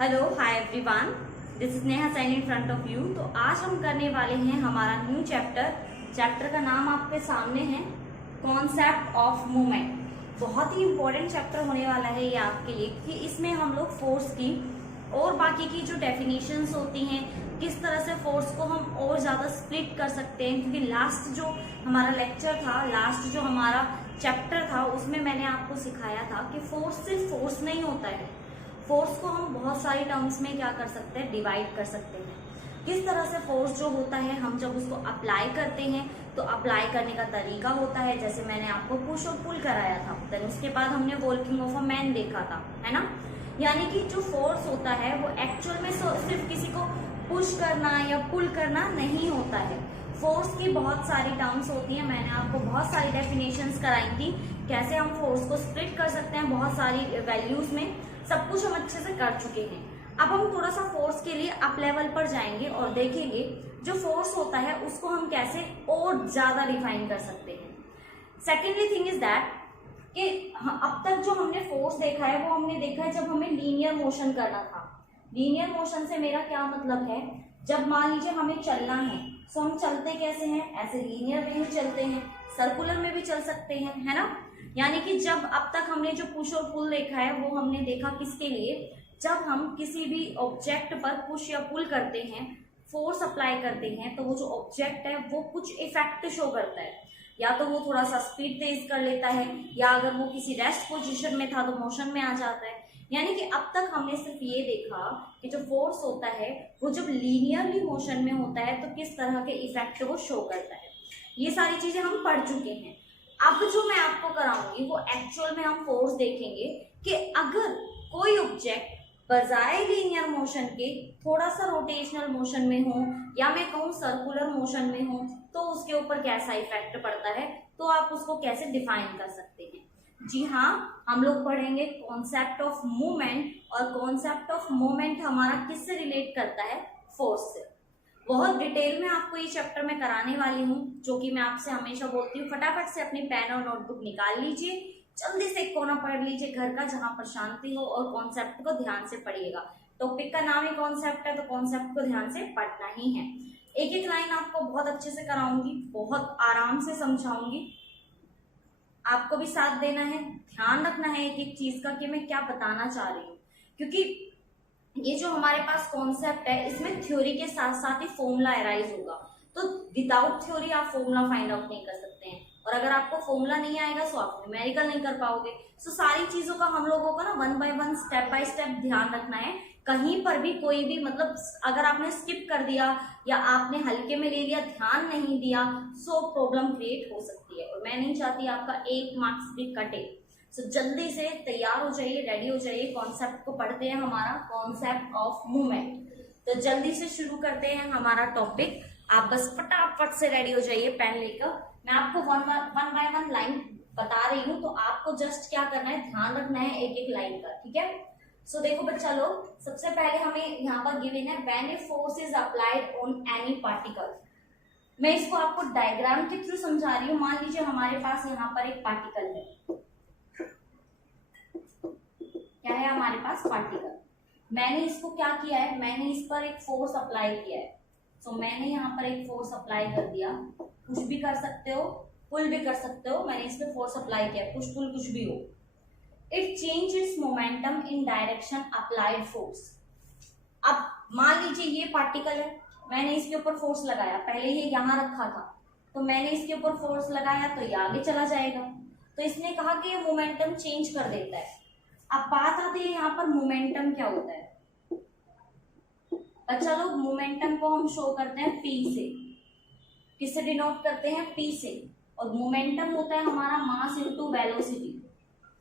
Hello hi everyone, this is Neha Sain in front of you. तो आज हम करने वाले हैं हमारा न्यू चैप्टर का नाम आपके सामने है, कॉन्सेप्ट ऑफ मूवमेंट। बहुत ही इंपॉर्टेंट चैप्टर होने वाला है ये आपके लिए, कि इसमें हम लोग फोर्स की और बाकी की जो डेफिनेशंस होती हैं, किस तरह से फोर्स को हम और ज्यादा स्प्लिट कर सकते हैं। क्योंकि लास्ट जो हमारा लेक्चर था, लास्ट जो हमारा चैप्टर था, उसमें मैंने आपको सिखाया था कि फोर्स सिर्फ फोर्स नहीं होता है। फोर्स को हम बहुत सारी टर्म्स में क्या कर सकते हैं, डिवाइड कर सकते हैं। किस तरह से फोर्स जो होता है, हम जब उसको अप्लाई करते हैं तो अप्लाई करने का तरीका होता है। जैसे मैंने आपको पुश और पुल कराया था, देन उसके बाद हमने वर्किंग ऑफ अ मैन देखा था, है ना। यानी कि जो फोर्स होता है वो एक्चुअल में सिर्फ किसी को पुश करना या पुल करना नहीं होता है। फोर्स की बहुत सारी टर्म्स होती हैं, मैंने आपको बहुत सारी डेफिनेशंस कराई थी, कैसे हम फोर्स को स्प्लिट कर सकते हैं बहुत सारी वैल्यूज में। सब कुछ हम अच्छे से कर चुके हैं। अब हम थोड़ा सा फोर्स के लिए अप लेवल पर जाएंगे और देखेंगे जो फोर्स होता है उसको हम कैसे और ज्यादा डिफाइन कर सकते हैं। सेकेंडली थिंग इज दैट कि अब तक जो हमने फोर्स देखा है वो हमने देखा है जब हमें लीनियर मोशन करना था। लीनियर मोशन से मेरा क्या मतलब है, जब मान लीजिए हमें चलना है तो हम चलते कैसे हैं, ऐसे लीनियर में ही चलते हैं, सर्कुलर में भी चल सकते हैं, है ना। यानी कि जब अब तक हमने जो पुश और पुल देखा है वो हमने देखा किसके लिए, जब हम किसी भी ऑब्जेक्ट पर पुश या पुल करते हैं, फोर्स अप्लाई करते हैं, तो वो जो ऑब्जेक्ट है वो कुछ इफेक्ट शो करता है। या तो वो थोड़ा सा स्पीड तेज कर लेता है, या अगर वो किसी रेस्ट पोजीशन में था तो मोशन में आ जाता है। यानी कि अब तक हमने सिर्फ ये देखा कि जो फोर्स होता है वो जब लीनियरली मोशन में होता है तो किस तरह के इफेक्ट वो शो करता है। ये सारी चीजें हम पढ़ चुके हैं। अब जो मैं आपको कराऊंगी वो एक्चुअल में हम फोर्स देखेंगे कि अगर कोई ऑब्जेक्ट बजाय लीनियर मोशन के थोड़ा सा रोटेशनल मोशन में हो, या मैं कहूँ सर्कुलर मोशन में हो, तो उसके ऊपर कैसा इफेक्ट पड़ता है, तो आप उसको कैसे डिफाइन कर सकते हैं। जी हाँ, हम लोग पढ़ेंगे कॉन्सेप्ट ऑफ मूवमेंट, और कॉन्सेप्ट ऑफ मूवमेंट हमारा किससे रिलेट करता है, फोर्स से। बहुत डिटेल में आपको ये चैप्टर में कराने वाली हूँ, जो कि मैं आपसे हमेशा बोलती हूँ, फटाफट से अपनी पेन और नोटबुक निकाल लीजिए, जल्दी से एक कोना पढ़ लीजिए घर का जहां पर शांति हो, और कॉन्सेप्ट को ध्यान से पढ़िएगा। टॉपिक का नाम ही कॉन्सेप्ट है, तो कॉन्सेप्ट को ध्यान से पढ़ना ही है। एक एक लाइन आपको बहुत अच्छे से कराऊंगी, बहुत आराम से समझाऊंगी, आपको भी साथ देना है, ध्यान रखना है एक एक चीज का कि मैं क्या बताना चाह रही हूँ। क्योंकि ये जो हमारे पास कॉन्सेप्ट है, इसमें थ्योरी के साथ साथ ही फॉर्मूला अराइज होगा, तो विदाउट थ्योरी आप फॉर्मूला फाइंड आउट नहीं कर सकते हैं, और अगर आपको फॉर्मूला नहीं आएगा तो आप न्यूमेरिकल नहीं कर पाओगे। सो सारी चीजों का हम लोगों को ना one by one, step by step ध्यान रखना है। कहीं पर भी कोई भी मतलब अगर आपने स्किप कर दिया या आपने हल्के में ले लिया, ध्यान नहीं दिया, सो प्रॉब्लम क्रिएट हो सकती है, और मैं नहीं चाहती आपका एक मार्क्स भी कटे। सो जल्दी से तैयार हो जाइए, रेडी हो जाइए, कॉन्सेप्ट को पढ़ते हैं, हमारा कॉन्सेप्ट ऑफ मूवमेंट। तो जल्दी से शुरू करते हैं हमारा टॉपिक। आप बस फटाफट से रेडी हो जाइए पेन लेकर। मैं आपको वन बाय वन लाइन बता रही हूँ, तो आपको जस्ट क्या करना है, ध्यान रखना है एक एक लाइन का, ठीक है। सो देखो बच्चा लोग, सबसे पहले हमें यहाँ पर गिवन है when a force is applied on any particle. मैं इसको आपको डायग्राम के थ्रू समझा रही हूँ। मान लीजिए हमारे पास यहाँ पर एक पार्टिकल है, क्या है हमारे पास, पार्टिकल। मैंने इसको क्या किया है, मैंने इस पर एक फोर्स अप्लाई किया है। सो मैंने यहाँ पर एक फोर्स अप्लाई कर दिया, कुछ भी कर सकते हो, पुल भी कर सकते हो, मैंने इस पे फोर्स अप्लाई किया, पुश पुल कुछ भी हो। It change it's momentum in direction applied force. अब मान लीजिए ये पार्टिकल है, मैंने इसके ऊपर फोर्स लगाया, पहले ये यहाँ रखा था, तो मैंने इसके ऊपर फोर्स लगाया तो ये आगे चला जाएगा। तो इसने कहा कि ये मोमेंटम चेंज कर देता है। अब बात आती है यहाँ पर मोमेंटम क्या होता है। अच्छा लोग, मोमेंटम को हम शो करते हैं पी से। किससे डिनोट करते हैं, पी से। और मोमेंटम होता है हमारा mass into velocity,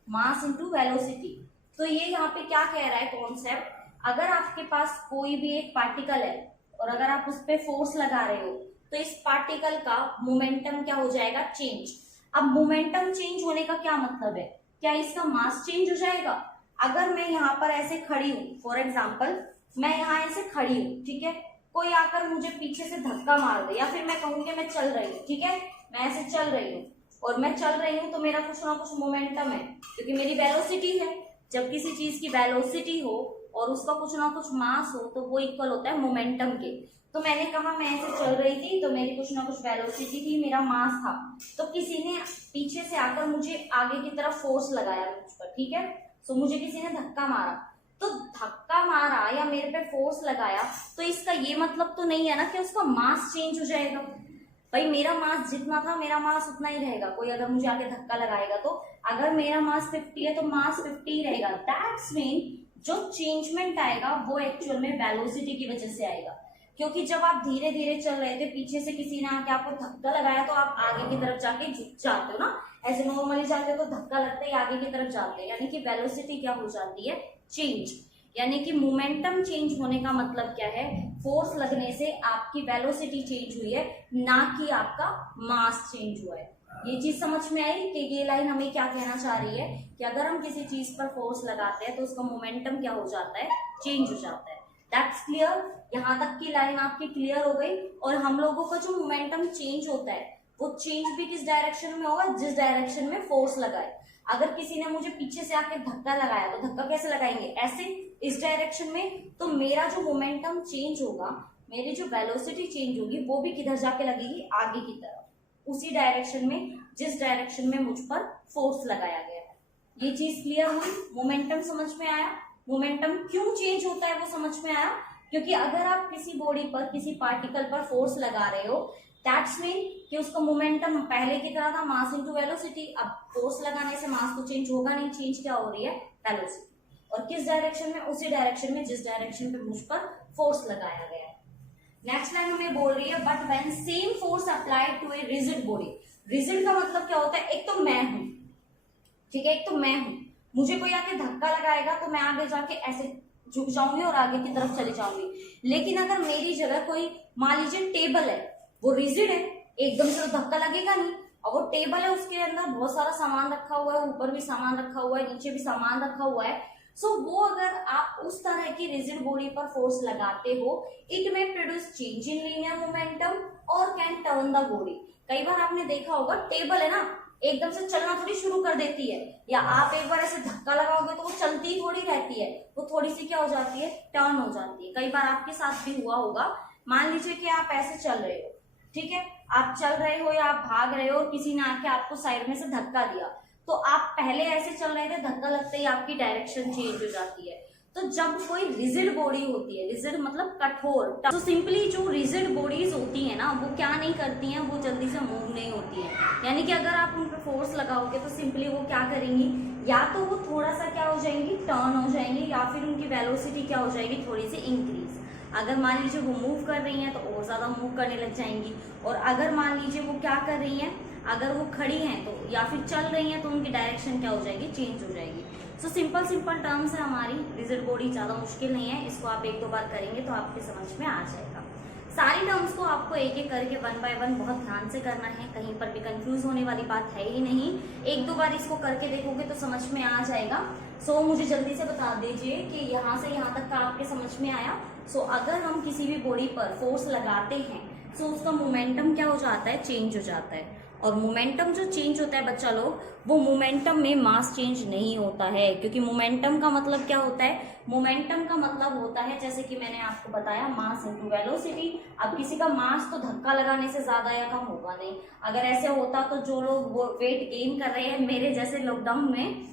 mass into velocity. तो ये यहाँ पे क्या कह रहा है कॉन्सेप्ट, अगर आपके पास कोई भी एक पार्टिकल है और अगर आप उस पर फोर्स लगा रहे हो, तो इस पार्टिकल का मोमेंटम क्या हो जाएगा, चेंज। अब मोमेंटम चेंज होने का क्या मतलब है, क्या इसका मास चेंज हो जाएगा। अगर मैं यहाँ पर ऐसे खड़ी हूँ, फॉर एग्जाम्पल मैं यहाँ ऐसे खड़ी हूँ, ठीक है, कोई आकर मुझे पीछे से धक्का मार दे, या फिर मैं कहूँ कि मैं चल रही हूँ, ठीक है, मैं ऐसे चल रही हूँ और मैं चल रही हूँ, तो मेरा कुछ ना कुछ मोमेंटम है, क्योंकि मेरी वेलोसिटी है। जब किसी चीज की वेलोसिटी हो और उसका कुछ ना कुछ मास हो तो वो इक्वल होता है मोमेंटम के। तो मैंने कहा मैं ऐसे चल रही थी तो मेरी कुछ ना कुछ वेलोसिटी थी, मेरा मास था, तो किसी ने पीछे से आकर मुझे आगे की तरफ फोर्स लगाया मुझ पर, ठीक है। सो मुझे किसी ने धक्का मारा, तो धक्का मारा या मेरे पे फोर्स लगाया, तो इसका ये मतलब तो नहीं है ना कि उसका मास चेंज हो जाएगा। भाई मेरा मास जितना था मेरा मास उतना ही रहेगा, कोई अगर मुझे आगे धक्का लगाएगा तो अगर मेरा मास 50 है तो मास 50 ही रहेगा। दैट्स मीन जो चेंजमेंट आएगा वो एक्चुअल में वेलोसिटी की वजह से आएगा, क्योंकि जब आप धीरे धीरे चल रहे थे, पीछे से किसी ने आके आपको धक्का लगाया तो आप आगे की तरफ जाके झुक जाते हो ना, ऐसे नॉर्मली जाते हो तो धक्का लगता है आगे की तरफ जाते हैं, यानी कि वेलोसिटी क्या हो जाती है, चेंज। यानी कि मोमेंटम चेंज होने का मतलब क्या है, फोर्स लगने से आपकी वेलोसिटी चेंज हुई है, ना कि आपका मास चेंज हुआ है। ये चीज समझ में आई कि ये लाइन हमें क्या कहना चाह रही है कि अगर हम किसी चीज पर फोर्स लगाते हैं तो उसका मोमेंटम क्या हो जाता है, चेंज हो जाता है। That's clear. यहाँ तक की लाइन आपकी क्लियर हो गई। और हम लोगों का जो मोमेंटम चेंज होता है वो चेंज भी किस डायरेक्शन में होगा, जिस डायरेक्शन में फोर्स लगाए। अगर किसी ने मुझे पीछे से आके धक्का लगाया तो धक्का कैसे लगाएंगे, ऐसे, इस डायरेक्शन में, तो मेरा जो मोमेंटम चेंज होगा, मेरी जो वेलोसिटी चेंज होगी वो भी किधर जाके लगेगी, आगे की तरफ, उसी डायरेक्शन में जिस डायरेक्शन में मुझ पर फोर्स लगाया गया है। ये चीज क्लियर हुई, मोमेंटम समझ में आया। मोमेंटम क्यों चेंज होता है वो समझ में आया, क्योंकि अगर आप किसी बॉडी पर, किसी पार्टिकल पर फोर्स लगा रहे हो, दैट्स मीन कि उसका मोमेंटम पहले की तरह था, मास इनटू वेलोसिटी। अब फोर्स लगाने से मास तो चेंज होगा नहीं, चेंज क्या हो रही है, वेलोसिटी। और किस डायरेक्शन में, उसी डायरेक्शन में जिस डायरेक्शन पे मुझ पर फोर्स लगाया गया है। नेक्स्ट लाइन हमें बोल रही है, but when same force applied to a rigid body. Rigid का मतलब क्या होता है, एक तो मैं हूं, ठीक है, एक तो मैं हूं, मुझे कोई आके धक्का लगाएगा तो मैं आगे जाके ऐसे झुक जाऊंगी और आगे की तरफ चली जाऊंगी। लेकिन अगर मेरी जगह कोई, मान लीजिए टेबल है, वो रिजिड है, एकदम से तो धक्का लगेगा नहीं, और वो टेबल है, उसके अंदर बहुत सारा सामान रखा हुआ है, ऊपर भी सामान रखा हुआ है, नीचे भी सामान रखा हुआ है। सो वो अगर आप उस तरह की रिजिड बॉडी पर फोर्स लगाते हो, इट में produce change in linear momentum और कैन टर्न द बॉडी। कई बार आपने देखा होगा, टेबल है ना, एकदम से चलना थोड़ी शुरू कर देती है, या आप एक बार ऐसे धक्का लगाओगे तो वो चलती थोड़ी रहती है, वो थोड़ी सी क्या हो जाती है, टर्न हो जाती है। कई बार आपके साथ भी हुआ होगा। मान लीजिए कि आप ऐसे चल रहे हो, ठीक है, आप चल रहे हो या आप भाग रहे हो, किसी ने आके आपको साइड में से धक्का दिया, तो आप पहले ऐसे चल रहे थे, धक्का लगते ही आपकी डायरेक्शन चेंज हो जाती है। तो जब कोई रिजिड बॉडी होती है, रिजिड मतलब कठोर, तो सिंपली जो रिजिड बॉडीज होती है ना, वो क्या नहीं करती हैं, वो जल्दी से मूव नहीं होती है। यानी कि अगर आप उन पर फोर्स लगाओगे तो सिंपली वो क्या करेंगी, या तो वो थोड़ा सा क्या हो जाएंगी, टर्न हो जाएंगी, या फिर उनकी वेलोसिटी क्या हो जाएगी, थोड़ी सी इंक्रीज। अगर मान लीजिए वो मूव कर रही हैं तो और ज्यादा मूव करने लग जाएंगी, और अगर मान लीजिए वो क्या कर रही हैं, अगर वो खड़ी हैं तो, या फिर चल रही हैं तो उनकी डायरेक्शन क्या हो जाएगी, चेंज हो जाएगी। सो सिंपल टर्म्स है हमारी। रिजिड बॉडी ज्यादा मुश्किल नहीं है, इसको आप एक दो बार करेंगे तो आपके समझ में आ जाएगा। सारी टर्म्स को आपको एक एक करके 1 बाय 1 बहुत ध्यान से करना है, कहीं पर भी कंफ्यूज होने वाली बात है ही नहीं। एक दो बार इसको करके देखोगे तो समझ में आ जाएगा। सो मुझे जल्दी से बता दीजिए कि यहाँ से यहाँ तक का आपके समझ में आया। सो अगर हम किसी भी बॉडी पर फोर्स लगाते हैं तो उसका मोमेंटम क्या हो जाता है, चेंज हो जाता है। और मोमेंटम जो चेंज होता है बच्चा लोग, वो मोमेंटम में मास चेंज नहीं होता है, क्योंकि मोमेंटम का मतलब क्या होता है, मोमेंटम का मतलब होता है, जैसे कि मैंने आपको बताया, मास इनटू वेलोसिटी। अब किसी का मास तो धक्का लगाने से ज्यादा या कम होगा नहीं। अगर ऐसे होता तो जो लोग वेट गेन कर रहे हैं मेरे जैसे लॉकडाउन में,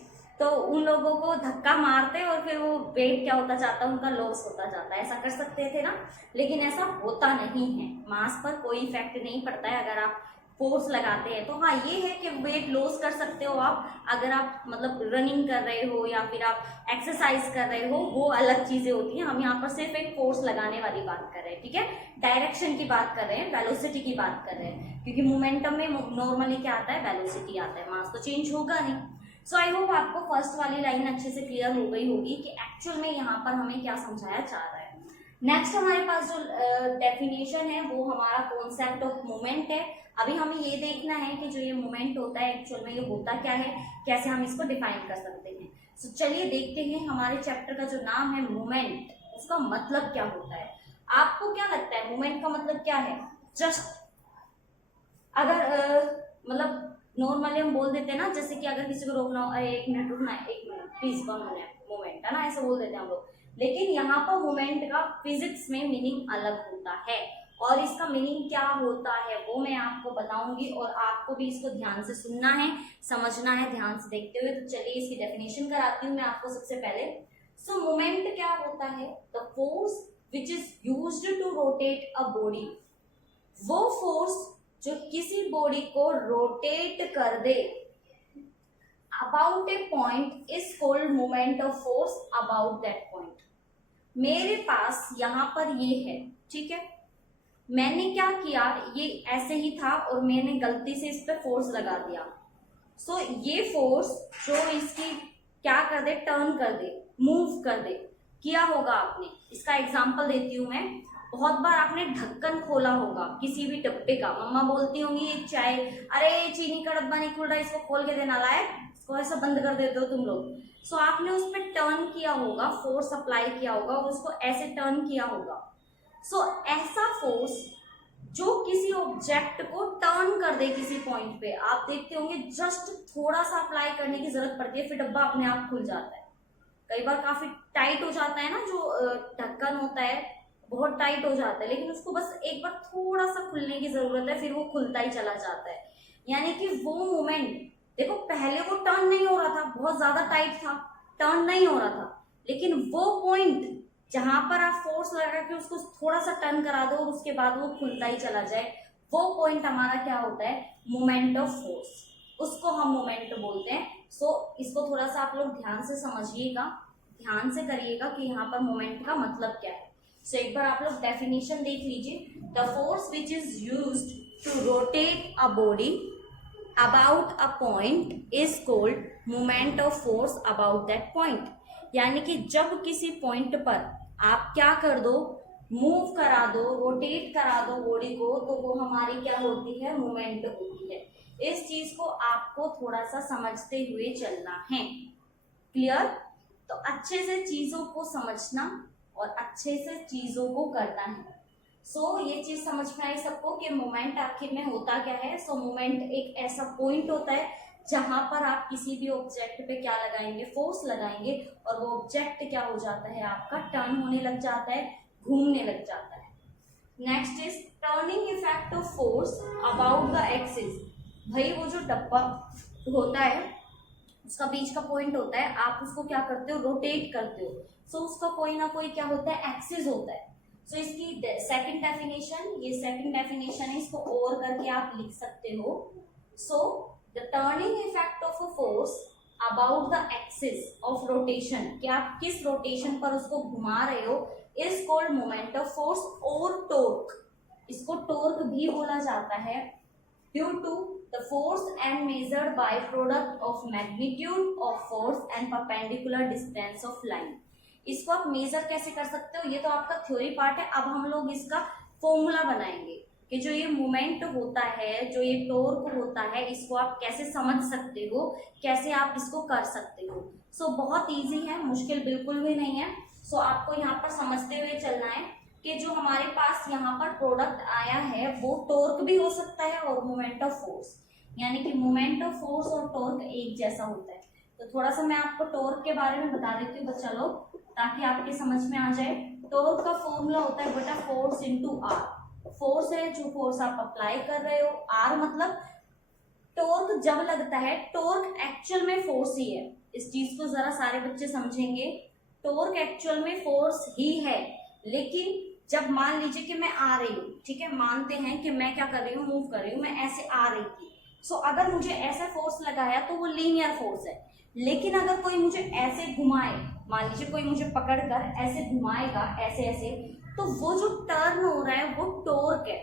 तो उन लोगों को धक्का मारते और फिर वो वेट क्या होता जाता, उनका लॉस होता जाता, ऐसा कर सकते थे ना। लेकिन ऐसा होता नहीं है, मास पर कोई इफेक्ट नहीं पड़ता है अगर आप फोर्स लगाते हैं। तो हाँ, ये है कि वेट लॉस कर सकते हो आप, अगर आप मतलब रनिंग कर रहे हो या फिर आप एक्सरसाइज कर रहे हो, वो अलग चीजें होती हैं। हम यहाँ पर सिर्फ एक फोर्स लगाने वाली बात कर रहे हैं, ठीक है, डायरेक्शन की बात कर रहे हैं, वेलोसिटी की बात कर रहे हैं, क्योंकि मोमेंटम में नॉर्मली क्या आता है, वेलोसिटी आता है, मास तो चेंज होगा नहीं। सो आई होप आपको फर्स्ट वाली लाइन अच्छे से क्लियर हो गई होगी कि एक्चुअल में यहाँ पर हमें क्या समझाया जा रहा है। नेक्स्ट हमारे पास जो डेफिनेशन है वो हमारा कॉन्सेप्ट ऑफ मोमेंट है। अभी हमें ये देखना है कि जो ये मोमेंट होता है एक्चुअल में ये होता क्या है, कैसे हम इसको डिफाइन कर सकते हैं। सो चलिए देखते हैं हमारे चैप्टर का जो नाम है मोमेंट, उसका मतलब क्या होता है। आपको क्या लगता है मोमेंट का मतलब क्या है? जस्ट अगर मतलब नॉर्मली हम बोल देते हैं ना, जैसे कि अगर किसी को रोकना हो, 1 मिनट रुकना है, 1 मिनट प्लीज 1 मिनट मोमेंट, है ना, ऐसे बोल देते हैं हम लोग। लेकिन यहाँ पर मोमेंट का फिजिक्स में मीनिंग अलग होता है, और इसका मीनिंग क्या होता है वो मैं आपको बताऊंगी, और आपको भी इसको ध्यान से सुनना है, समझना है ध्यान से देखते हुए। तो चलिए इसकी डेफिनेशन कराती हूँ मैं आपको सबसे पहले। सो मोमेंट क्या होता है? The force which is used to rotate a body. वो फोर्स जो किसी बॉडी को रोटेट कर दे about a point is called moment of force about that point. मेरे पास यहाँ पर ये है, ठीक है, मैंने क्या किया, ये ऐसे ही था और मैंने गलती से इस पे फोर्स लगा दिया। सो ये फोर्स जो इसकी क्या कर दे, टर्न कर दे, मूव कर दे, किया होगा आपने। इसका एग्जांपल देती हूँ मैं। बहुत बार आपने ढक्कन खोला होगा किसी भी डब्बे का, मम्मा बोलती होंगी चाय, अरे चीनी का डब्बा नहीं खुल रहा, इसको खोल के देना लायक, इसको ऐसा बंद कर देते हो तुम लोग। सो आपने उस पर टर्न किया होगा, फोर्स अप्लाई किया होगा और उसको ऐसे टर्न किया होगा। सो ऐसा फोर्स जो किसी ऑब्जेक्ट को टर्न कर दे किसी पॉइंट पे, आप देखते होंगे जस्ट थोड़ा सा अप्लाई करने की जरूरत पड़ती है, फिर डब्बा अपने आप खुल जाता है। कई बार काफी टाइट हो जाता है ना, जो ढक्कन होता है बहुत टाइट हो जाता है, लेकिन उसको बस एक बार थोड़ा सा खुलने की जरूरत है, फिर वो खुलता ही चला जाता है। यानी कि वो मोमेंट देखो, पहले वो टर्न नहीं हो रहा था, बहुत ज्यादा टाइट था, टर्न नहीं हो रहा था, लेकिन वो पॉइंट जहां पर आप फोर्स लगा के उसको थोड़ा सा टर्न करा दो और उसके बाद वो खुलता ही चला जाए, वो पॉइंट हमारा क्या होता है, मोमेंट ऑफ फोर्स, उसको हम मोमेंट बोलते हैं। सो इसको थोड़ा सा आप लोग ध्यान से समझिएगा, ध्यान से करिएगा कि यहाँ पर मोमेंट का मतलब क्या है। सो एक बार आप लोग डेफिनेशन देख लीजिए। The force which is used to rotate a body about a point is called moment of force about that point. यानी कि जब किसी पॉइंट पर आप क्या कर दो, मूव करा दो, रोटेट करा दो बॉडी को, तो वो हमारी क्या होती है, मोमेंट होती है। इस चीज को आपको थोड़ा सा समझते हुए चलना है। क्लियर? तो अच्छे से चीजों को समझना और अच्छे से चीजों को करना है। सो ये चीज समझ में आई सबको कि मोमेंट आखिर में होता क्या है। सो मोमेंट एक ऐसा पॉइंट होता है जहां पर आप किसी भी ऑब्जेक्ट पे क्या लगाएंगे, फोर्स लगाएंगे, और वो ऑब्जेक्ट क्या हो जाता है, आपका टर्न होने लग जाता है, घूमने लग जाता है। Next is turning effect of force about the axis. भाई वो जो डब्बा होता है उसका बीच का पॉइंट होता है, आप उसको क्या करते हो, रोटेट करते हो। सो उसका कोई ना कोई क्या होता है, एक्सिस होता है। सो इसकी सेकंड डेफिनेशन, ये सेकंड डेफिनेशन है, इसको और करके आप लिख सकते हो। सो the turning effect of a force about the axis of rotation, कि आप किस रोटेशन पर उसको घुमा रहे हो, is called moment of force और torque। इसको torque भी बोला जाता है। due to the force and measured by product of magnitude of force and perpendicular distance of line। इसको आप मेजर कैसे कर सकते हो, ये तो आपका थ्योरी पार्ट है। अब हम लोग इसका फॉर्मूला बनाएंगे कि जो ये मोमेंट होता है, जो ये टॉर्क होता है, इसको आप कैसे समझ सकते हो, कैसे आप इसको कर सकते हो। सो बहुत इजी है, मुश्किल बिल्कुल भी नहीं है। सो आपको यहाँ पर समझते हुए चलना है कि जो हमारे पास यहाँ पर प्रोडक्ट आया है वो टॉर्क भी हो सकता है और मोमेंट ऑफ फोर्स, यानी कि मोमेंट ऑफ फोर्स और टॉर्क एक जैसा होता है। तो थोड़ा सा मैं आपको टॉर्क के बारे में बता देती हूँ बच्चा लोग, ताकि आपके समझ में आ जाए। टॉर्क का फॉर्मूला होता है बेटा फोर्स इंटू आर। फोर्स है जो फोर्स आप अप्लाई कर रहे हो, आर मतलब टॉर्क जब लगता है, टॉर्क एक्चुअल में फोर्स ही है। इस चीज को जरा सारे बच्चे समझेंगे, टॉर्क एक्चुअल में फोर्स ही है। लेकिन जब मान लीजिए कि मैं आ रही हूँ, ठीक है, मानते हैं कि मैं क्या कर रही हूँ, मूव कर रही हूँ, मैं ऐसे आ रही थी। सो अगर मुझे ऐसा फोर्स लगाया तो वो लीनियर फोर्स है। लेकिन अगर कोई मुझे ऐसे घुमाए, मान लीजिए कोई मुझे पकड़कर ऐसे घुमाएगा, ऐसे ऐसे, तो वो जो टर्न हो रहा है वो टॉर्क है।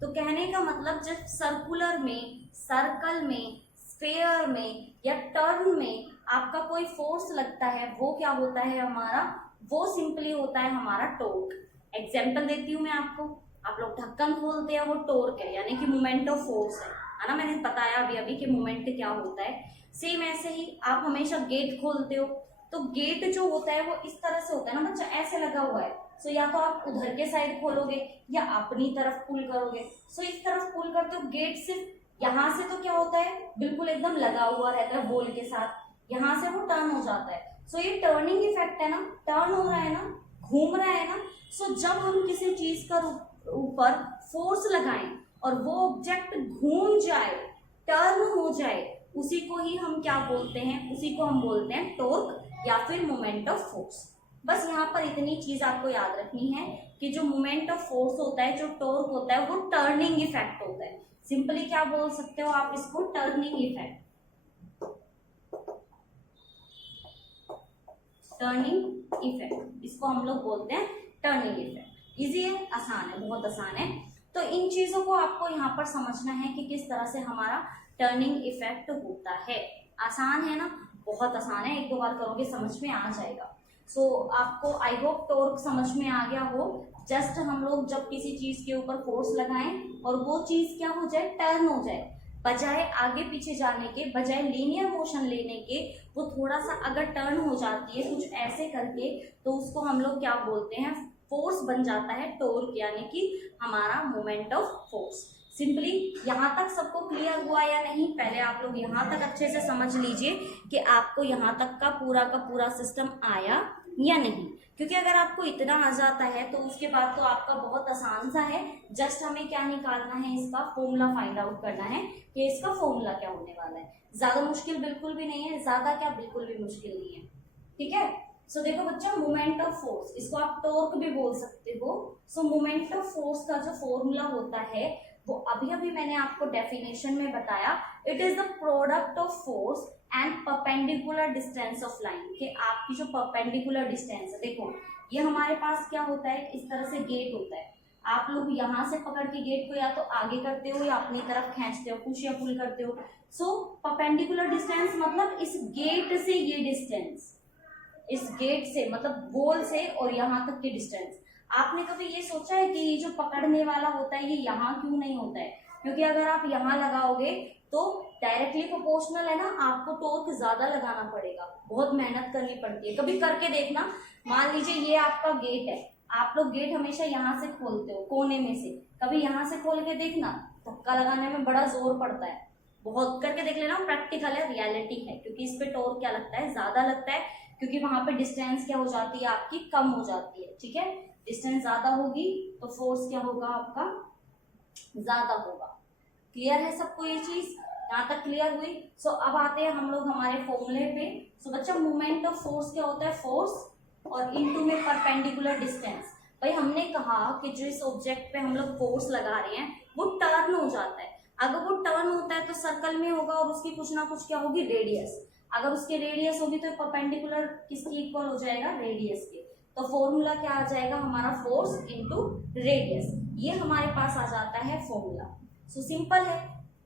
तो कहने का मतलब जब सर्कुलर में, सर्कल में, स्फेयर में या टर्न में आपका कोई फोर्स लगता है, वो क्या होता है हमारा, वो सिंपली होता है हमारा टॉर्क। एग्जाम्पल देती हूँ मैं आपको, आप लोग ढक्कन खोलते हैं, वो टॉर्क है, यानी कि मोमेंट ऑफ फोर्स है ना। मैंने बताया अभी अभी कि मोमेंट क्या होता है। सेम ऐसे ही आप हमेशा गेट खोलते हो, तो गेट जो होता है वो इस तरह से होता है ना बच्चा, ऐसे लगा हुआ है। सो या तो आप उधर के साइड खोलोगे या अपनी तरफ पुल करोगे। सो इस तरफ पुल करते हो, गेट सिर्फ यहाँ से तो क्या होता है, बिल्कुल एकदम लगा हुआ रहता है बॉल के साथ, यहाँ से वो टर्न हो जाता है। सो ये टर्निंग इफेक्ट है ना, टर्न हो रहा है ना, घूम रहा है ना। सो जब हम किसी चीज का ऊपर फोर्स लगाएं और वो ऑब्जेक्ट घूम जाए, टर्न हो जाए, उसी को ही हम क्या बोलते हैं, उसी को हम बोलते हैं टॉर्क या फिर मोमेंट ऑफ फोर्स। बस यहाँ पर इतनी चीज आपको याद रखनी है कि जो मोमेंट ऑफ फोर्स होता है, जो टॉर्क होता है, वो टर्निंग इफेक्ट होता है। सिंपली क्या बोल सकते हो आप इसको, टर्निंग इफेक्ट। टर्निंग इफेक्ट इसको हम लोग बोलते हैं टर्निंग इफेक्ट। इजी है, आसान है, बहुत आसान है। तो इन चीजों को आपको यहाँ पर समझना है कि किस तरह से हमारा टर्निंग इफेक्ट होता है। आसान है ना, बहुत आसान है, एक दो बार करोगे समझ में आ जाएगा। सो आपको आई होप टॉर्क समझ में आ गया हो। जस्ट हम लोग जब किसी चीज के ऊपर फोर्स लगाएं और वो चीज क्या हो जाए, टर्न हो जाए, बजाय आगे पीछे जाने के, बजाय लीनियर मोशन लेने के, वो थोड़ा सा अगर टर्न हो जाती है कुछ ऐसे करके, तो उसको हम लोग क्या बोलते हैं, फोर्स बन जाता है टॉर्क, यानी कि हमारा मोमेंट ऑफ फोर्स। सिंपली यहाँ तक सबको क्लियर हुआ या नहीं? पहले आप लोग यहाँ तक अच्छे से समझ लीजिए कि आपको यहाँ तक का पूरा सिस्टम आया या नहीं। क्योंकि अगर आपको इतना आ जाता है तो उसके बाद तो आपका बहुत आसान सा है। जस्ट हमें क्या निकालना है, इसका फॉर्मूला फाइंड आउट करना है कि इसका फॉर्मूला क्या होने वाला है। ज्यादा मुश्किल बिल्कुल भी नहीं है, ज्यादा क्या बिल्कुल भी मुश्किल नहीं है। ठीक है, सो देखो बच्चा, मोमेंट ऑफ फोर्स, इसको आप टॉर्क भी बोल सकते हो। सो मोमेंट ऑफ फोर्स का जो फॉर्मूला होता है वो अभी मैंने आपको डेफिनेशन में बताया। It is the product of force and perpendicular distance of line, कि आपकी जो परपेंडिकुलर डिस्टेंस है, देखो ये हमारे पास क्या होता है, इस तरह से गेट होता है। आप लोग यहाँ से पकड़ के गेट को या तो आगे करते हो या अपनी तरफ खींचते हो, पुश या पुल करते हो। सो परपेंडिकुलर डिस्टेंस मतलब इस गेट से ये डिस्टेंस, इस गेट से मतलब गोल से और यहाँ तक की डिस्टेंस। आपने कभी ये सोचा है कि ये जो पकड़ने वाला होता है ये यहाँ क्यों नहीं होता है? क्योंकि अगर आप यहाँ लगाओगे तो डायरेक्टली प्रोपोर्शनल है ना, आपको टॉर्क ज्यादा लगाना पड़ेगा, बहुत मेहनत करनी पड़ती है। कभी करके देखना, मान लीजिए ये आपका गेट है, आप लोग गेट हमेशा यहाँ से खोलते हो कोने में से, कभी यहाँ से खोल के देखना, धक्का लगाने में बड़ा जोर पड़ता है। बहुत करके देख लेना, प्रैक्टिकल है, रियलिटी है, क्योंकि इस पे टॉर्क क्या लगता है, ज्यादा लगता है, क्योंकि वहां पे डिस्टेंस क्या हो जाती है आपकी, कम हो जाती है। ठीक है, डिस्टेंस ज्यादा होगी तो फोर्स क्या होगा आपका, ज्यादा होगा। क्लियर है सबको ये चीज? यहाँ तक क्लियर हुई? सो अब आते हैं हम लोग हमारे फॉर्मूले पे। सो बच्चा, मोमेंट ऑफ फोर्स क्या होता है, फोर्स और इनटू में परपेंडिकुलर डिस्टेंस। भाई हमने कहा कि जो इस ऑब्जेक्ट पे हम लोग फोर्स लगा रहे हैं वो टर्न हो जाता है। अगर वो टर्न होता है तो सर्कल में होगा और उसकी कुछ ना कुछ क्या होगी, रेडियस। अगर उसके रेडियस होगी तो परपेंडिकुलर किसकी इक्वल हो जाएगा, रेडियस के। तो फॉर्मूला क्या आ जाएगा हमारा, फोर्स इनटू रेडियस। ये हमारे पास आ जाता है फॉर्मूला। सो सिंपल है,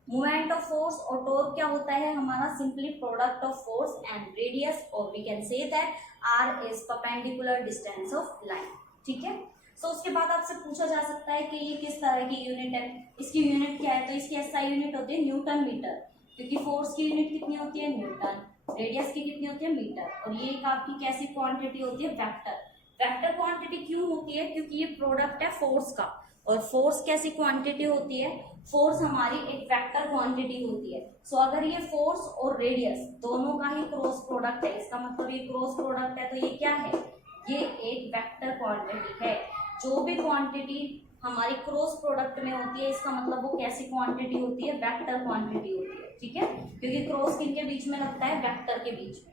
मोमेंट ऑफ फोर्स और टॉर्क क्या होता है हमारा, simply product of force and radius, और we can say that r is perpendicular distance of line. ठीक है, सो उसके बाद आपसे पूछा जा सकता है कि ये किस तरह की यूनिट है, इसकी यूनिट क्या है? तो इसकी एसआई यूनिट होती है न्यूटन मीटर, क्योंकि फोर्स की यूनिट कितनी होती है, न्यूटन। रेडियस की कितनी होती है, मीटर। और ये एक आपकी कैसी क्वांटिटी होती है, वेक्टर। वेक्टर क्वांटिटी क्यों होती है, क्योंकि ये प्रोडक्ट है फोर्स का, और फोर्स कैसी क्वांटिटी होती है, फोर्स हमारी एक वेक्टर क्वांटिटी होती है। सो अगर ये फोर्स और रेडियस दोनों का ही क्रॉस प्रोडक्ट है, इसका मतलब ये क्रॉस प्रोडक्ट है, तो ये क्या है, ये एक वेक्टर क्वांटिटी है। जो भी क्वांटिटी हमारी क्रॉस प्रोडक्ट में होती है, इसका मतलब वो कैसी क्वांटिटी होती है, वेक्टर क्वांटिटी होती है। ठीक है, क्योंकि क्रॉस किनके बीच में लगता है, वेक्टर के बीच में।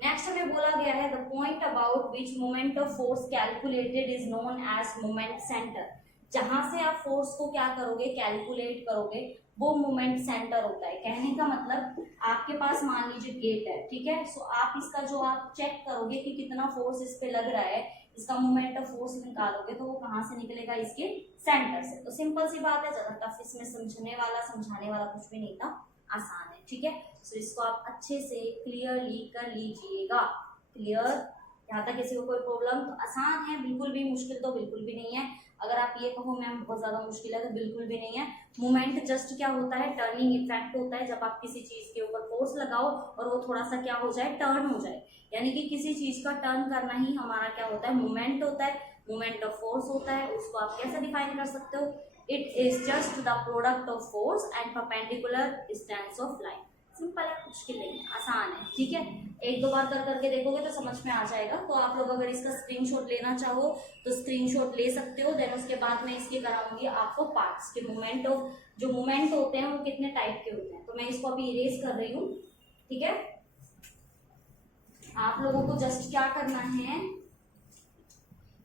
नेक्स्ट हमें बोला गया है, the point about which moment of force calculated is known as moment centre. जहां से आप फोर्स को क्या करोगे, कैलकुलेट करोगे, वो मोमेंट सेंटर होता है। कहने का मतलब आपके पास मान लीजिए गेट है, ठीक है, सो आप इसका जो आप चेक करोगे कि कितना फोर्स इस पे लग रहा है, इसका मोमेंट ऑफ फोर्स निकालोगे तो वो कहाँ से निकलेगा, इसके सेंटर से। तो सिंपल सी बात है, ज्यादा टफ इसमें समझाने वाला कुछ भी नहीं था, आसान है। ठीक है, सो इसको आप अच्छे से क्लियरली कर लीजिएगा। क्लियर, यहाँ तक किसी को कोई प्रॉब्लम? तो आसान है, बिल्कुल भी मुश्किल तो बिल्कुल भी नहीं है। अगर आप ये कहो मैम बहुत ज्यादा मुश्किल है, तो बिल्कुल भी नहीं है। मोमेंट जस्ट क्या होता है, टर्निंग इफेक्ट होता है। जब आप किसी चीज के ऊपर फोर्स लगाओ और वो थोड़ा सा क्या हो जाए, टर्न हो जाए, यानी कि किसी चीज का टर्न करना ही हमारा क्या होता है, मोमेंट होता है, मोमेंट ऑफ फोर्स होता है। उसको आप कैसे डिफाइन कर सकते हो, it is just the product of force and perpendicular distance of line. Simple है, मुश्किल नहीं है, आसान है, ठीक है। एक दो बार कर करके देखोगे तो समझ में आ जाएगा। तो आप लोग अगर इसका स्क्रीनशॉट लेना चाहो तो स्क्रीनशॉट ले सकते हो। देन उसके बाद मैं इसके कराऊंगी आपको पार्ट्स के मूवमेंट ऑफ, जो मूवमेंट होते हैं वो कितने टाइप के होते हैं। तो मैं इसको अभी इरेज कर रही हूँ, ठीक है। आप लोगों को जस्ट क्या करना है,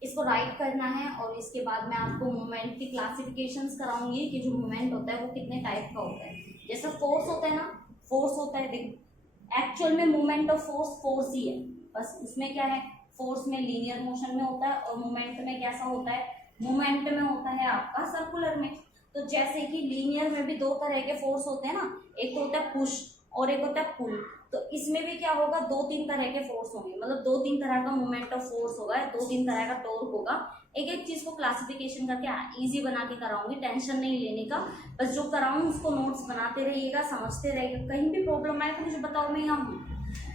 इसको राइट करना है और इसके बाद मैं आपको मूवमेंट की क्लासिफिकेशंस कराऊंगी कि जो मूवमेंट होता है वो कितने टाइप का होता है। जैसा फोर्स होता है ना, फोर्स होता है, देखो एक्चुअल में मूवमेंट ऑफ फोर्स ही है, बस उसमें क्या है, फोर्स में लीनियर मोशन में होता है और मूवमेंट में कैसा होता है, मूवमेंट में होता है आपका सर्कुलर में। तो जैसे कि लीनियर में भी दो तरह के फोर्स होते हैं ना, एक तो होता है पुश और एक होता है पुल। तो इसमें भी क्या होगा, दो तीन तरह के फोर्स होंगे, मतलब दो तीन तरह का मूवमेंट ऑफ फोर्स होगा, दो तीन तरह का टॉर्क होगा। एक एक चीज को क्लासिफिकेशन करके इजी बना के कराऊंगी, टेंशन नहीं लेने का, बस जो कराऊं उसको नोट्स बनाते रहिएगा, समझते रहिएगा। कहीं भी प्रॉब्लम आए तो मुझे बताओ, मैं यहाँ हूँ।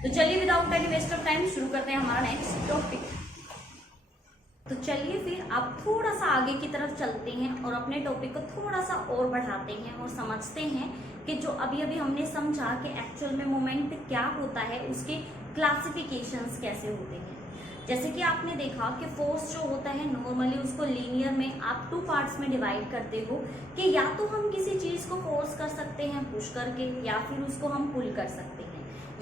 तो चलिए without any waste of time शुरू करते हैं हमारा नेक्स्ट टॉपिक। तो चलिए फिर आप थोड़ा सा आगे की तरफ चलते हैं और अपने टॉपिक को थोड़ा सा और बढ़ाते हैं और समझते हैं कि जो अभी अभी हमने समझा कि एक्चुअल में मोमेंट क्या होता है, उसके क्लासिफिकेशंस कैसे होते हैं। जैसे कि आपने देखा कि फोर्स जो होता है नॉर्मली उसको लीनियर में आप टू पार्ट्स में डिवाइड करते हो कि या तो हम किसी चीज को फोर्स कर सकते हैं पुश करके, या फिर उसको हम पुल कर सकते हैं।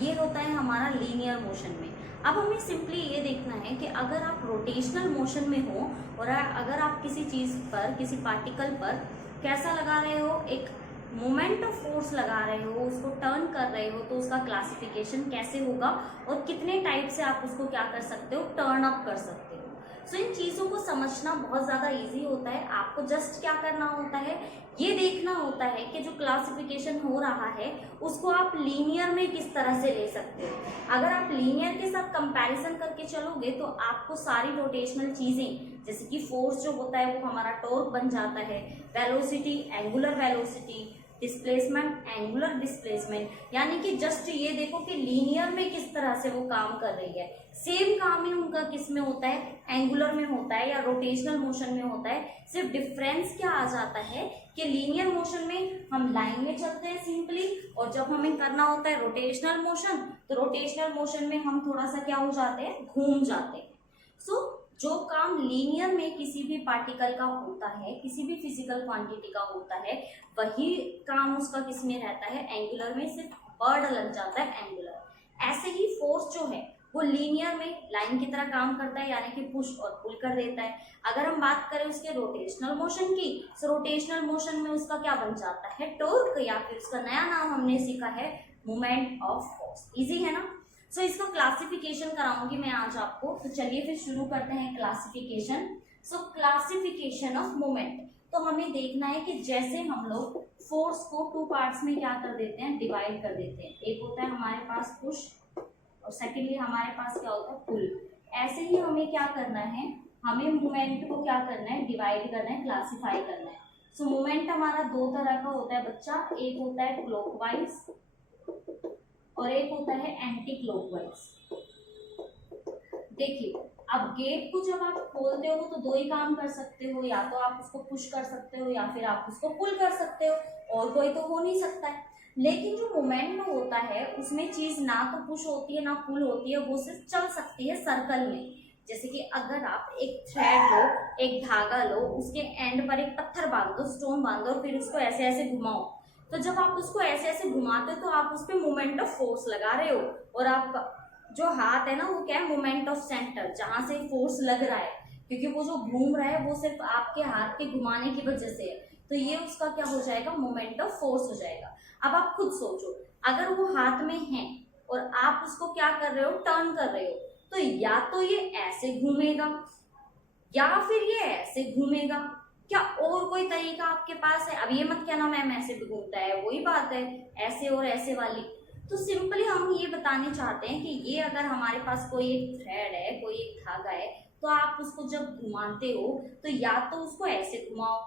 ये होता है हमारा लीनियर मोशन में। अब हमें सिंपली ये देखना है कि अगर आप रोटेशनल मोशन में हो और अगर आप किसी चीज पर, किसी पार्टिकल पर कैसा लगा रहे हो, एक मोमेंट ऑफ फोर्स लगा रहे हो, उसको टर्न कर रहे हो, तो उसका क्लासिफिकेशन कैसे होगा और कितने टाइप से आप उसको क्या कर सकते हो, टर्न अप कर सकते हो। सो इन चीजों को समझना बहुत ज्यादा इजी होता है। आपको जस्ट क्या करना होता है, ये देखना होता है कि जो क्लासिफिकेशन हो रहा है उसको आप लीनियर में किस तरह से ले सकते हो। अगर आप लीनियर के साथ कंपैरिजन करके चलोगे तो आपको सारी रोटेशनल चीजें, जैसे कि फोर्स जो होता है वो हमारा टॉर्क बन जाता है, velocity angular velocity, displacement angular displacement, यानी कि जस्ट ये देखो कि लीनियर में किस तरह से वो काम कर रही है। सेम काम ही उनका किस में होता है, एंगुलर में होता है या रोटेशनल मोशन में होता है। सिर्फ डिफरेंस क्या आ जाता है कि लीनियर मोशन में हम लाइन में चलते हैं सिंपली, और जब हमें करना होता है रोटेशनल मोशन, तो रोटेशनल मोशन में हम थोड़ा सा क्या हो जाते हैं, घूम जाते हैं। सो जो काम लीनियर में किसी भी पार्टिकल का होता है, किसी भी फिजिकल क्वांटिटी का होता है, वही काम उसका किस में रहता है, एंगुलर में, सिर्फ वर्ड लग जाता है एंगुलर। ऐसे ही फोर्स जो है वो लीनियर में लाइन की तरह काम करता है, यानी कि पुश और पुल कर देता है। अगर हम बात करें उसके रोटेशनल मोशन की, तो रोटेशनल मोशन में उसका क्या बन जाता है, टॉर्क, या फिर उसका नया नाम हमने सीखा है मोमेंट ऑफ फोर्स। इजी है ना। सो इसका क्लासिफिकेशन कराऊंगी मैं आज आपको। तो चलिए फिर शुरू करते हैं classification. So classification of moment, तो हमें देखना है कि जैसे हम लोग फोर्स को टू पार्ट्स में क्या कर देते हैं, डिवाइड कर देते हैं। एक होता है हमारे पास पुश और सेकेंडली हमारे पास क्या होता है, पुल। ऐसे ही हमें क्या करना है, हमें मूवमेंट को क्या करना है, डिवाइड करना है, क्लासिफाई करना है। सो मूवमेंट हमारा दो तरह का होता है बच्चा, एक होता है क्लॉकवाइज और एक होता है एंटी क्लॉकवाइज। देखिए अब गेट को जब आप खोलते हो तो दो ही काम कर सकते हो, या तो आप उसको पुश कर सकते हो या फिर आप उसको पुल कर सकते हो, और कोई तो हो नहीं सकता है। लेकिन जो मोमेंट में होता है उसमें चीज ना तो पुश होती है ना पुल होती है, वो सिर्फ चल सकती है सर्कल में। जैसे कि अगर आप एक थ्रेड लो, एक धागा लो, उसके एंड पर एक पत्थर बांध दो, स्टोन बांध दो, और फिर उसको ऐसे ऐसे घुमाओ, तो जब आप उसको ऐसे ऐसे घुमाते हो तो आप उस पर मोमेंट ऑफ फोर्स लगा रहे हो, और आपका जो हाथ है ना वो क्या है, मोमेंट ऑफ सेंटर, जहां से फोर्स लग रहा है, क्योंकि वो जो घूम रहा है वो सिर्फ आपके हाथ के घुमाने की वजह से है, तो ये उसका क्या हो जाएगा, मोमेंट ऑफ फोर्स हो जाएगा। अब आप खुद सोचो, अगर वो हाथ में है और आप उसको क्या कर रहे हो, टर्न कर रहे हो, तो या तो ये ऐसे घूमेगा या फिर ये ऐसे घूमेगा। क्या और कोई तरीका आपके पास है? अब ये मत कहना मैम ऐसे भी घूमता है, वही बात है ऐसे और ऐसे वाली। तो सिंपली हम ये बताने चाहते हैं कि ये अगर हमारे पास कोई एक थ्रेड है, कोई एक धागा है, तो आप उसको जब घुमाते हो तो या तो उसको ऐसे घुमाओ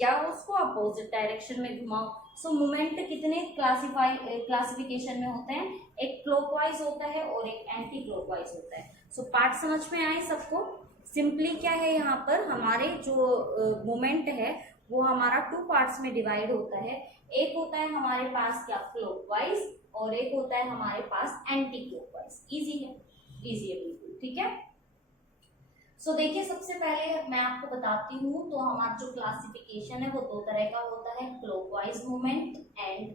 या उसको अपोजिट डायरेक्शन में घुमाओ। सो मोमेंट कितने क्लासिफिकेशन में होते हैं, एक क्लॉकवाइज होता है और एक एंटी क्लॉकवाइज होता है। सो पार्ट समझ में आए सबको? सिंपली क्या है, यहाँ पर हमारे जो मोमेंट है वो हमारा 2 पार्ट्स में डिवाइड होता है। एक होता है हमारे पास क्या क्लॉकवाइज और एक होता है हमारे पास एंटी क्लॉकवाइज। इजी है, इजी है बिल्कुल, ठीक है। सो देखिए सबसे पहले मैं आपको बताती हूँ, तो हमारा जो क्लासिफिकेशन है वो 2 तरह का होता है, clockwise movement and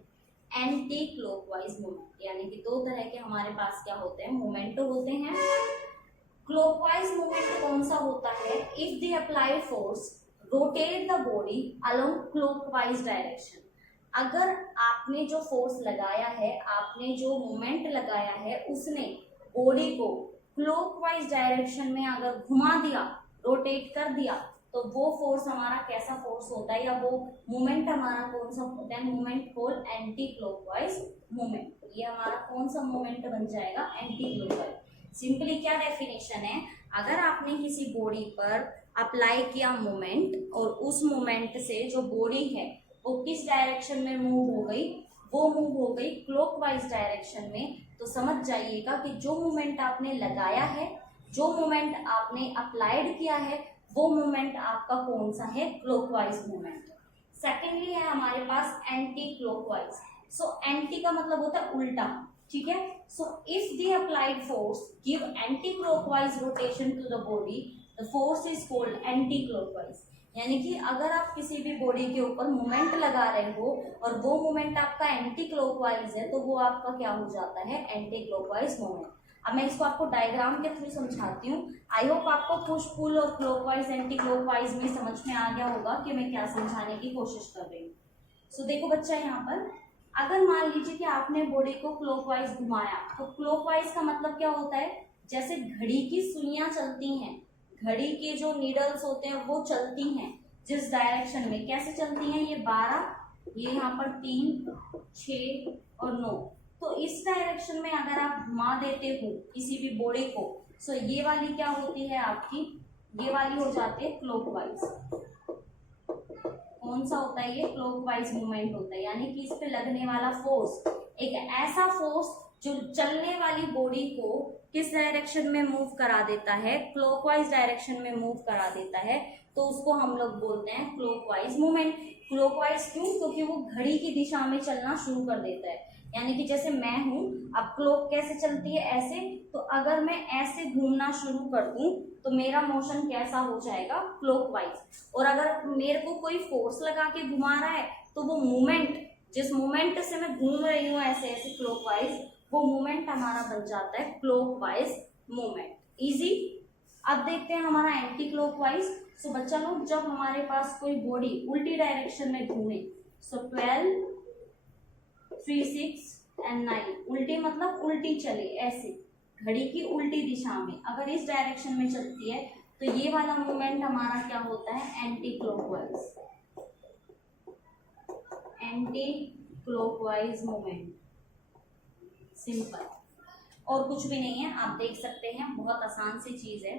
anti clockwise movement. यानी कि 2 तरह के हमारे पास क्या होते हैं, मूवमेंट होते हैं। क्लॉकवाइज मूवमेंट कौन सा होता है, if the applied force rotate the body along clockwise direction. अगर आपने जो फोर्स लगाया है, आपने जो मूवमेंट लगाया है, उसने बॉडी को क्लॉकवाइज डायरेक्शन में अगर घुमा दिया, रोटेट कर दिया, तो वो फोर्स हमारा कैसा फोर्स होता है, या वो मूवमेंट हमारा कौन सा होता है, movement called anti clockwise movement. ये हमारा कौन सा मूवमेंट बन जाएगा, एंटी क्लॉकवाइज। सिंपली क्या डेफिनेशन है, अगर आपने किसी बॉडी पर अप्लाई किया मूवमेंट और उस मूवमेंट से जो बॉडी है वो किस डायरेक्शन में मूव हो गई, वो मूव हो गई क्लॉकवाइज डायरेक्शन में, तो समझ जाइएगा कि जो मूवमेंट आपने लगाया है, जो मूवमेंट आपने अप्लाइड किया है, वो मूवमेंट आपका कौन सा है, क्लॉकवाइज मूवमेंट। सेकेंडली है हमारे पास एंटी क्लॉकवाइज। सो एंटी का मतलब होता है उल्टा, ठीक है। So if the applied force give anti clockwise rotation to the body, the force is called anti clockwise. यानी कि अगर आप किसी भी बॉडी के ऊपर मूवमेंट लगा रहे हो और वो मूवमेंट आपका एंटी क्लॉकवाइज है, तो वो आपका क्या हो जाता है, एंटी क्लॉकवाइज मूवमेंट। अब मैं इसको आपको डायग्राम के थ्रू समझाती हूँ। आई होप आपको पुश पुल और क्लॉकवाइज एंटी क्लॉकवाइज में समझ में आ गया होगा कि मैं क्या समझाने की कोशिश कर रही हूँ। सो देखो बच्चा, यहाँ पर अगर मान लीजिए कि आपने बॉडी को क्लॉकवाइज घुमाया, तो क्लॉकवाइज का मतलब क्या होता है, जैसे घड़ी की सुइयां चलती हैं, घड़ी के जो नीडल्स होते हैं वो चलती हैं जिस डायरेक्शन में, कैसे चलती हैं, ये 12, ये यहाँ पर 3, 6 और 9, तो इस डायरेक्शन में अगर आप घुमा देते हो किसी भी बॉडी को, सो ये वाली क्या होती है आपकी, ये वाली हो जाती है क्लॉकवाइज। कौन सा होता है ये, क्लॉकवाइज मूवमेंट होता है। यानी कि इस पे लगने वाला फोर्स एक ऐसा फोर्स जो चलने वाली बॉडी को किस डायरेक्शन में मूव करा देता है, क्लॉकवाइज डायरेक्शन में मूव करा देता है, तो उसको हम लोग बोलते हैं क्लॉकवाइज मूवमेंट। क्लॉकवाइज क्यों, क्योंकि वो घड़ी की दिशा में चलना शुरू कर देता है। यानी कि जैसे मैं हूं, अब क्लॉक कैसे चलती है, ऐसे, तो अगर मैं ऐसे घूमना शुरू कर दूं तो मेरा मोशन कैसा हो जाएगा, क्लॉकवाइज। और अगर मेरे को कोई फोर्स लगा के घुमा रहा है, तो वो मूवमेंट, जिस मूवमेंट से मैं घूम रही हूँ ऐसे ऐसे क्लॉकवाइज, वो मूवमेंट हमारा बन जाता है क्लॉकवाइज मूवमेंट। इजी। अब देखते हैं हमारा एंटी क्लॉकवाइज। सो बच्चा लोग, जब हमारे पास कोई बॉडी उल्टी डायरेक्शन में घूमे, सो 12, 3, 6 एंड 9, उल्टी मतलब उल्टी चले, ऐसे घड़ी की उल्टी दिशा में अगर इस डायरेक्शन में चलती है, तो ये वाला मूवमेंट हमारा क्या होता है, anti clockwise. Anti clockwise movement, simple, और कुछ भी नहीं है। आप देख सकते हैं, बहुत आसान सी चीज है,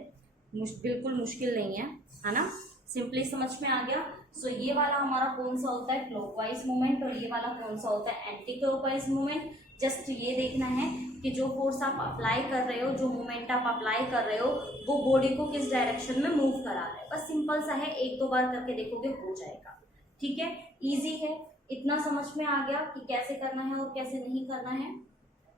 बिल्कुल मुश्किल नहीं है ना, सिंपली समझ में आ गया। सो ये वाला हमारा कौन सा होता है, क्लॉकवाइज मूवमेंट, और ये वाला कौन सा होता है, एंटी क्लॉकवाइज मूवमेंट। जस्ट ये देखना है कि जो फोर्स आप अप्लाई कर रहे हो, जो मूवमेंट आप अप्लाई कर रहे हो, वो बॉडी को किस डायरेक्शन में मूव करा रहा है। बस सिंपल सा है, 1-2 बार करके देखोगे हो जाएगा, ठीक है, इजी है। इतना समझ में आ गया कि कैसे करना है और कैसे नहीं करना है,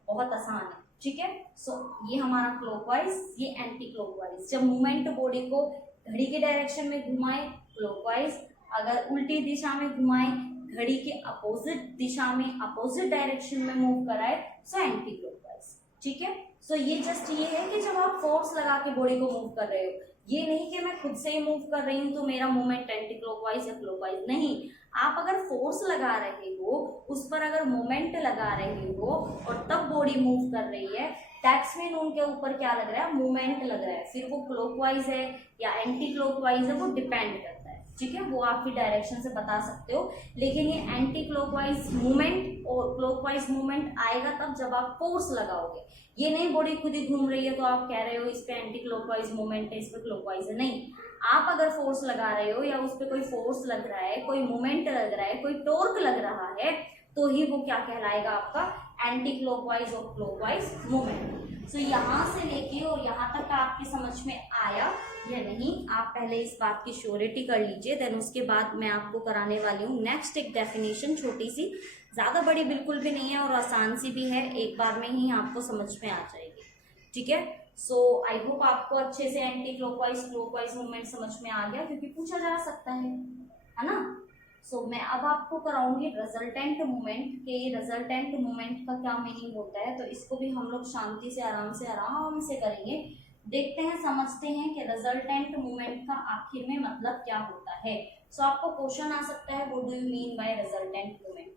बहुत आसान है, ठीक है। सो ये हमारा क्लॉकवाइज, ये एंटी क्लॉकवाइज। जब मूवमेंट बॉडी को घड़ी के डायरेक्शन में घुमाए, क्लॉकवाइज, अगर उल्टी दिशा में घुमाए, घड़ी के अपोजिट दिशा में, अपोजिट डायरेक्शन में मूव कराए, सो एंटी क्लॉकवाइज, ठीक है। सो ये जस्ट ये है कि जब आप फोर्स लगा के बॉडी को मूव कर रहे हो, ये नहीं कि मैं खुद से ही मूव कर रही हूँ तो मेरा मूवमेंट एंटी क्लॉकवाइज या क्लॉकवाइज, नहीं। आप अगर फोर्स लगा रहे हो, उस पर अगर मोमेंट लगा रहे हो और तब बॉडी मूव कर रही है, दैट्स मीन उनके ऊपर क्या लग रहा है, मूवमेंट लग रहा है। फिर वो क्लॉकवाइज है या एंटी क्लॉकवाइज है, वो डिपेंड करता है, ठीक है, वो आपकी डायरेक्शन से बता सकते हो। लेकिन ये एंटी क्लॉकवाइज मूवमेंट और क्लॉकवाइज मूवमेंट आएगा तब जब आप फोर्स लगाओगे। ये नहीं बॉडी खुद ही घूम रही है तो आप कह रहे हो इस पे एंटी क्लॉकवाइज मूवमेंट है, इस पे क्लॉकवाइज है, नहीं। आप अगर फोर्स लगा रहे हो या उस पर कोई फोर्स लग रहा है, कोई मूवमेंट लग रहा है, कोई टॉर्क लग रहा है, तो ही वो क्या कहलाएगा, आपका एंटी क्लॉकवाइज और क्लॉकवाइज मूवमेंट। सो यहाँ से लेके और यहाँ तक आपकी समझ में आया या नहीं, आप पहले इस बात की श्योरिटी कर लीजिए, देन उसके बाद मैं आपको कराने वाली हूँ नेक्स्ट एक डेफिनेशन, छोटी सी, ज़्यादा बड़ी बिल्कुल भी नहीं है और आसान सी भी है, एक बार में ही आपको समझ में आ जाएगी। ठीक है, सो आई होप आपको अच्छे से एंटी क्लॉकवाइज मूवमेंट समझ में आ गया, क्योंकि पूछा जा सकता है ना। सो मैं अब आपको कराऊंगी रिजल्टेंट मूवमेंट के रिजल्टेंट मूवमेंट का क्या मीनिंग होता है, तो इसको भी हम लोग शांति से आराम से करेंगे। देखते हैं, समझते हैं कि रिजल्टेंट मूवमेंट का आखिर में मतलब क्या होता है। सो आपको क्वेश्चन आ सकता है, what do you mean by resultant movement.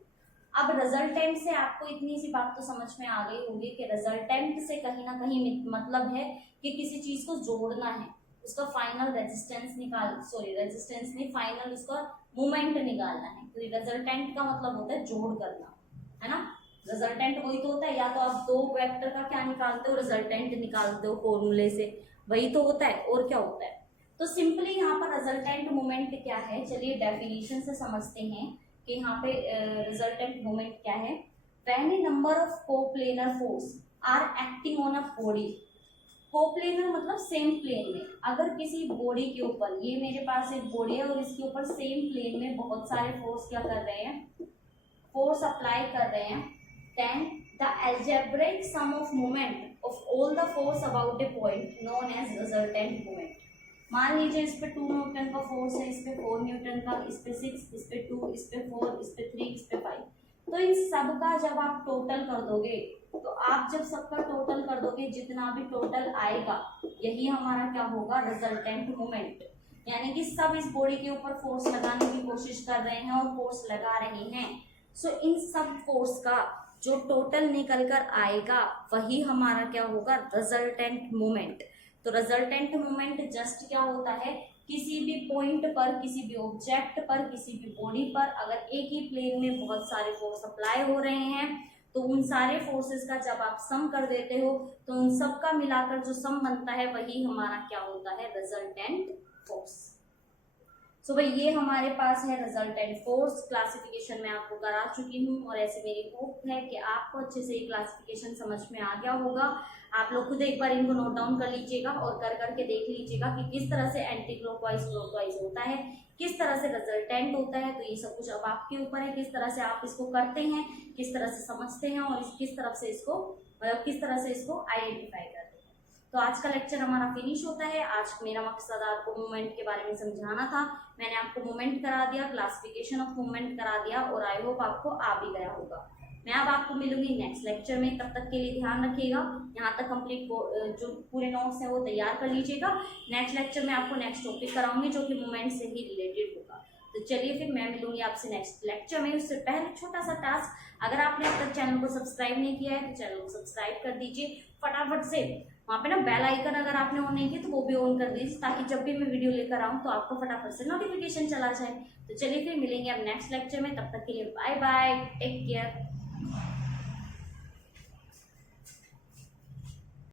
अब रिजल्टेंट से आपको इतनी सी बात तो समझ में आ गई होगी कि रिजल्टेंट से कहीं ना कहीं मतलब है कि किसी चीज को जोड़ना है, उसका फाइनल रेजिस्टेंस नहीं, फाइनल उसका मूवमेंट निकालना है। तो रिजल्टेंट का मतलब होता है जोड़ करना, है ना। रिजल्टेंट वही तो होता है, या तो आप दो वेक्टर का क्या निकालते हो, रिजल्टेंट निकालते हो फॉर्मूले से, वही तो होता है, और क्या होता है। तो सिंपली यहाँ पर रिजल्टेंट मूवमेंट क्या है, चलिए डेफिनेशन से समझते हैं कि यहाँ पे रिजल्टेंट मूवमेंट क्या है। When a number of coplanar force are acting on a body, coplanar मतलब सेम प्लेन में, अगर किसी बॉडी के ऊपर, ये मेरे पास एक बॉडी है और इसके ऊपर सेम प्लेन में बहुत सारे फोर्स क्या कर रहे हैं, फोर्स अप्लाई कर रहे हैं, then the algebraic sum of moment of all the force about a point known as resultant moment। मान लीजिए इस पे 2 न्यूटन का फोर्स है, इस पे 4 न्यूटन का, इस पे 6, इस पे 2, इस पे 4, इस पे 3, इस पे 5। तो इन सब का जब आप टोटल कर दोगे, तो आप जब सबका टोटल कर दोगे, जितना भी टोटल आएगा, यही हमारा क्या होगा, रिजल्टेंट मोमेंट। यानी कि सब इस बॉडी के ऊपर फोर्स लगाने की कोशिश कर रहे हैं और फोर्स लगा रहे हैं। सो इन सब फोर्स का जो टोटल निकल कर आएगा, वही हमारा क्या होगा, रिजल्टेंट मोमेंट। तो रिजल्टेंट मोमेंट जस्ट क्या होता है, किसी भी पॉइंट पर, किसी भी ऑब्जेक्ट पर, किसी भी बॉडी पर अगर एक ही प्लेन में बहुत सारे फोर्स अप्लाई हो रहे हैं, तो उन सारे फोर्सेस का जब आप सम कर देते हो, तो उन सब का मिलाकर जो सम बनता है, वही हमारा क्या होता है, रिजल्टेंट फोर्स। सो भाई ये हमारे पास है रिजल्टेंट फोर्स। क्लासिफिकेशन मैं आपको करा चुकी हूँ, और ऐसे मेरी होप है कि आपको अच्छे से ये क्लासिफिकेशन समझ में आ गया होगा। आप लोग खुद एक बार इनको नोट डाउन कर लीजिएगा और कर करके देख लीजिएगा कि किस तरह से एंटी क्लॉकवाइज होता है, किस तरह से रिजल्टेंट होता है। तो ये सब कुछ अब आपके ऊपर है, किस तरह से आप इसको करते हैं, किस तरह से समझते हैं, और किस तरह से इसको आइडेंटिफाई करते हैं। तो आज का लेक्चर हमारा फिनिश होता है। आज मेरा मकसद आपको मूवमेंट के बारे में समझाना था। मैंने आपको मूवमेंट करा दिया, क्लासिफिकेशन ऑफ मूवमेंट करा दिया, और आई होप आपको आ भी गया होगा। मैं अब आपको मिलूंगी नेक्स्ट लेक्चर में, तब तक के लिए ध्यान रखिएगा। यहाँ तक कंप्लीट जो पूरे नोट्स हैं वो तैयार कर लीजिएगा। नेक्स्ट लेक्चर में आपको नेक्स्ट टॉपिक कराऊंगी जो कि मूवमेंट से ही रिलेटेड होगा। तो चलिए फिर मैं मिलूंगी आपसे नेक्स्ट लेक्चर में। उससे पहले छोटा सा टास्क, अगर आपने अब तक चैनल को सब्सक्राइब नहीं किया है तो चैनल को सब्सक्राइब कर दीजिए फटाफट से। वहाँ पे ना बेल आइकन अगर आपने ऑन नहीं किया तो वो भी ऑन कर दीजिए, ताकि जब भी मैं वीडियो लेकर आऊँ तो आपको फटाफट से नोटिफिकेशन चला जाए। तो चलिए फिर मिलेंगे अब नेक्स्ट लेक्चर में, तब तक के लिए बाय बाय, टेक केयर।